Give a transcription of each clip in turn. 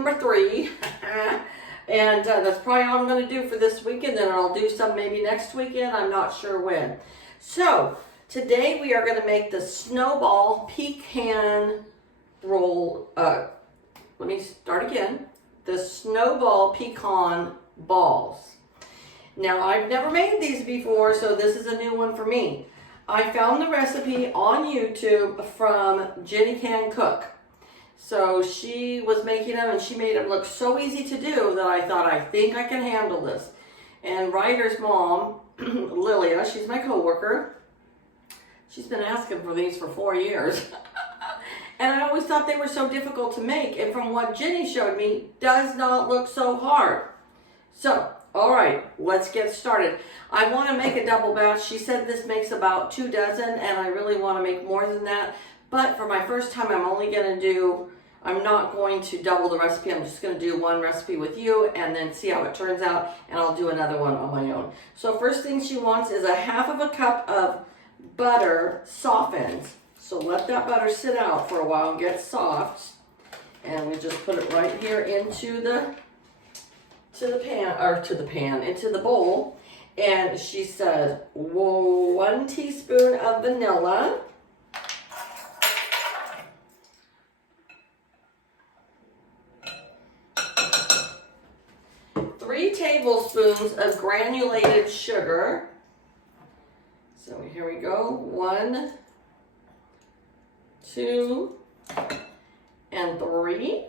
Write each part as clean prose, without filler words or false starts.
number 3. And that's probably all I'm going to do for this weekend. Then I'll do some maybe next weekend. I'm not sure when. So today we are going to make the Snowball pecan roll. Let me start again. The Snowball pecan balls. Now, I've never made these before, so this is a new one for me. I found the recipe on YouTube from Jenny Can Cook. So she was making them, and she made them look so easy to do that I thought, I think I can handle this. And Ryder's mom, Lilia, she's my coworker. She's been asking for these for 4 years. And I always thought they were so difficult to make. And from what Jenny showed me, does not look so hard. So, all right, let's get started. I want to make a double batch. She said this makes about 2 dozen, and I really want to make more than that. But for my first time, I'm not going to double the recipe. I'm just going to do one recipe with you and then see how it turns out, and I'll do another one on my own. So first thing she wants is a 1/2 cup of butter softened. So let that butter sit out for a while and get soft. And we just put it right here into the bowl. And she said 1 teaspoon of vanilla. 3 tablespoons of granulated sugar. So here we go. 1, 2, and 3.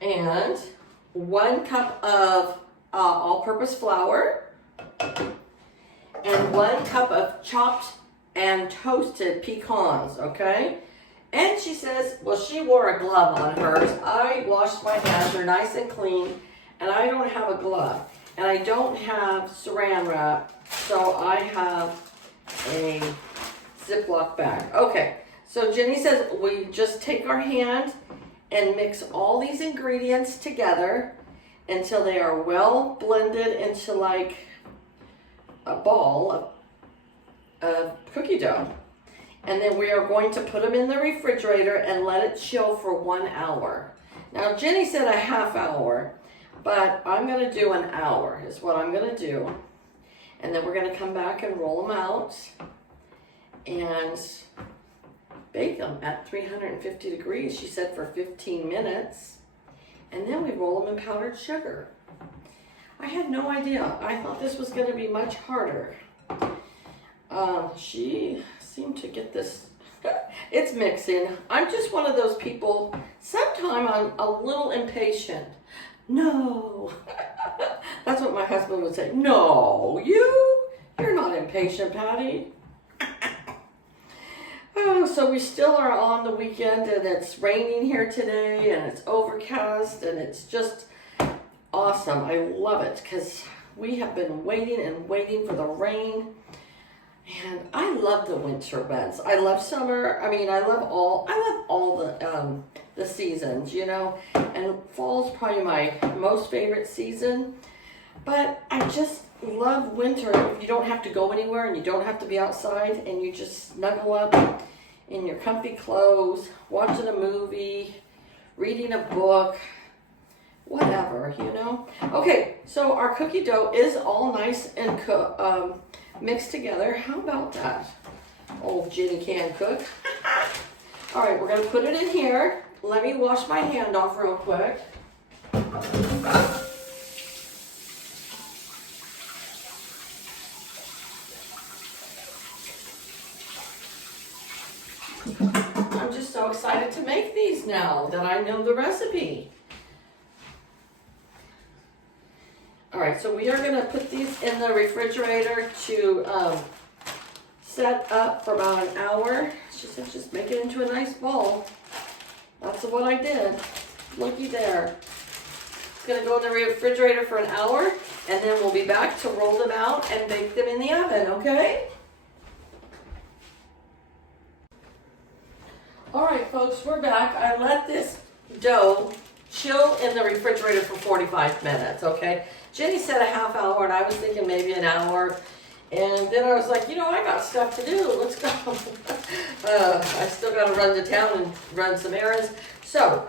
And 1 cup of all-purpose flour. And 1 cup of chopped and toasted pecans, okay? And she says, well, she wore a glove on hers. I washed my hands, they're nice and clean, and I don't have a glove. And I don't have saran wrap, so I have a Ziploc bag. Okay, so Jenny says we just take our hand and mix all these ingredients together until they are well blended into like a ball of cookie dough. And then we are going to put them in the refrigerator and let it chill for 1 hour. Now, Jenny said a 1/2 hour, but I'm going to do an hour is what I'm going to do. And then we're going to come back and roll them out and bake them at 350 degrees, she said, for 15 minutes. And then we roll them in powdered sugar. I had no idea. I thought this was going to be much harder. She seemed to get this. It's mixing. I'm just one of those people, sometimes I'm a little impatient. No. That's what my husband would say. No, you're not impatient, Patty. Oh, so we still are on the weekend, and it's raining here today, and it's overcast, and it's just awesome. I love it because we have been waiting and waiting for the rain. And I love the winter months. I love summer. I mean, I love all the seasons, you know. And fall's probably my most favorite season. But I just love winter. You don't have to go anywhere, and you don't have to be outside, and you just snuggle up in your comfy clothes, watching a movie, reading a book, whatever, you know. Okay, so our cookie dough is all nice and mixed together. How about that? Old Jenny Can Cook. All right, we're going to put it in here. Let me wash my hand off real quick. I'm just so excited to make these now that I know the recipe. All right, so we are going to put these in the refrigerator to set up for about an hour. She said just make it into a nice ball. That's what I did. Looky there. It's going to go in the refrigerator for an hour, and then we'll be back to roll them out and bake them in the oven, okay? All right, folks, we're back. I let this dough chill in the refrigerator for 45 minutes, okay? Jenny said a half hour, and I was thinking maybe an hour. And then I was like, you know, I got stuff to do. Let's go. I still got to run to town and run some errands. So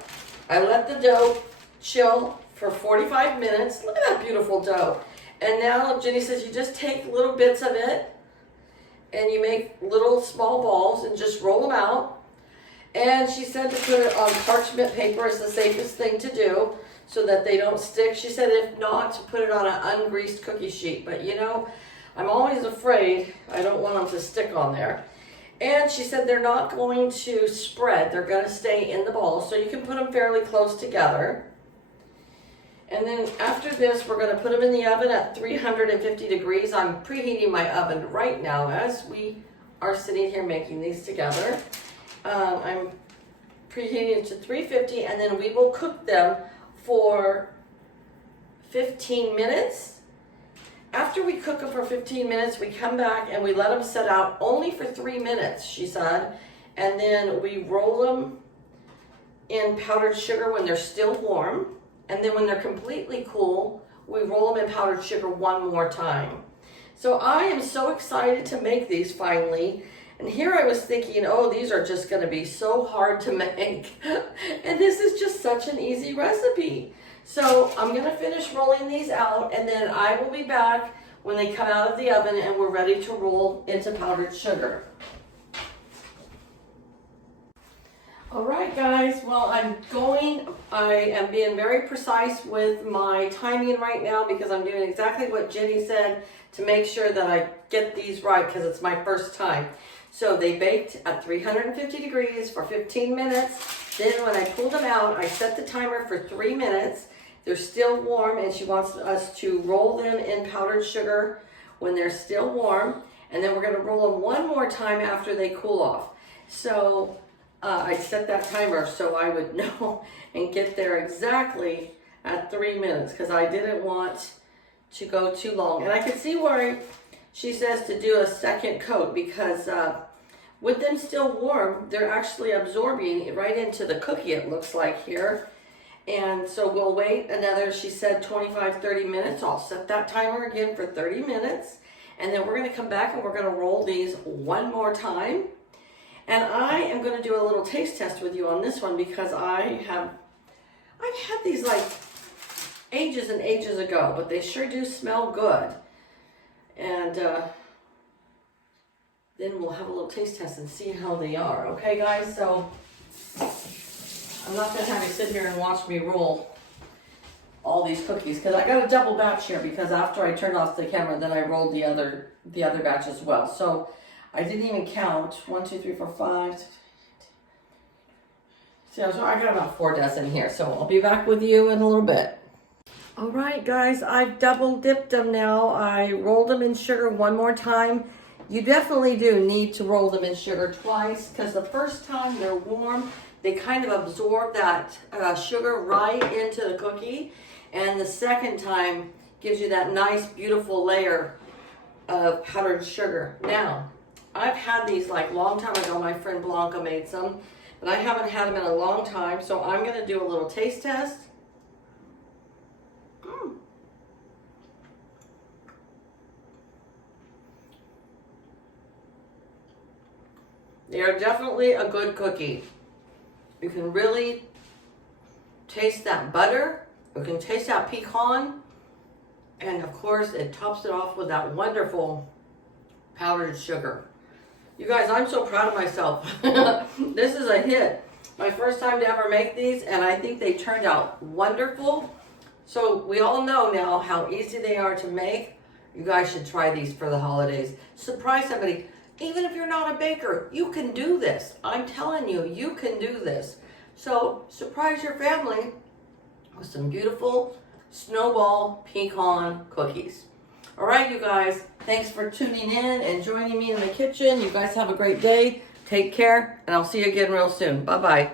I let the dough chill for 45 minutes. Look at that beautiful dough. And now Jenny says you just take little bits of it and you make little small balls and just roll them out. And she said to put it on parchment paper is the safest thing to do so that they don't stick. She said if not, to put it on an ungreased cookie sheet. But you know, I'm always afraid I don't want them to stick on there. And she said they're not going to spread. They're going to stay in the ball. So you can put them fairly close together. And then after this, we're going to put them in the oven at 350 degrees. I'm preheating my oven right now as we are sitting here making these together. I'm preheating it to 350, and then we will cook them for 15 minutes. After we cook them for 15 minutes, we come back and we let them set out only for 3 minutes, she said. And then we roll them in powdered sugar when they're still warm. And then when they're completely cool, we roll them in powdered sugar one more time. So I am so excited to make these finally. And here I was thinking, oh, these are just going to be so hard to make. And this is just such an easy recipe. So I'm going to finish rolling these out, and then I will be back when they come out of the oven and we're ready to roll into powdered sugar. All right, guys, well, I am being very precise with my timing right now because I'm doing exactly what Jenny said to make sure that I get these right because it's my first time. So they baked at 350 degrees for 15 minutes. Then when I pulled them out, I set the timer for 3 minutes. They're still warm, and she wants us to roll them in powdered sugar when they're still warm. And then we're going to roll them one more time after they cool off. So I set that timer so I would know and get there exactly at 3 minutes because I didn't want to go too long. And I can see why she says to do a second coat because with them still warm, they're actually absorbing right into the cookie, it looks like here. And so we'll wait another, she said 25, 30 minutes. I'll set that timer again for 30 minutes. And then we're going to come back and we're going to roll these one more time. And I am going to do a little taste test with you on this one because I've had these like ages and ages ago, but they sure do smell good. And then we'll have a little taste test and see how they are. Okay, guys? So I'm not going to have you sit here and watch me roll all these cookies because I got a double batch here because after I turned off the camera, then I rolled the other batch as well. So I didn't even count. 1, 2, 3, 4, 5. So I got about 4 dozen here. So I'll be back with you in a little bit. All right, guys, I've double dipped them now. I rolled them in sugar one more time. You definitely do need to roll them in sugar twice because the first time they're warm, they kind of absorb that sugar right into the cookie. And the second time gives you that nice, beautiful layer of powdered sugar. Now, I've had these like long time ago. My friend Blanca made some, but I haven't had them in a long time. So I'm going to do a little taste test. They are definitely a good cookie. You can really taste that butter. You can taste that pecan. And of course, it tops it off with that wonderful powdered sugar. You guys, I'm so proud of myself. This is a hit. My first time to ever make these, and I think they turned out wonderful. So we all know now how easy they are to make. You guys should try these for the holidays. Surprise somebody. Even if you're not a baker, you can do this. I'm telling you, you can do this. So surprise your family with some beautiful Snowball pecan cookies. All right, you guys, thanks for tuning in and joining me in the kitchen. You guys have a great day. Take care, and I'll see you again real soon. Bye-bye.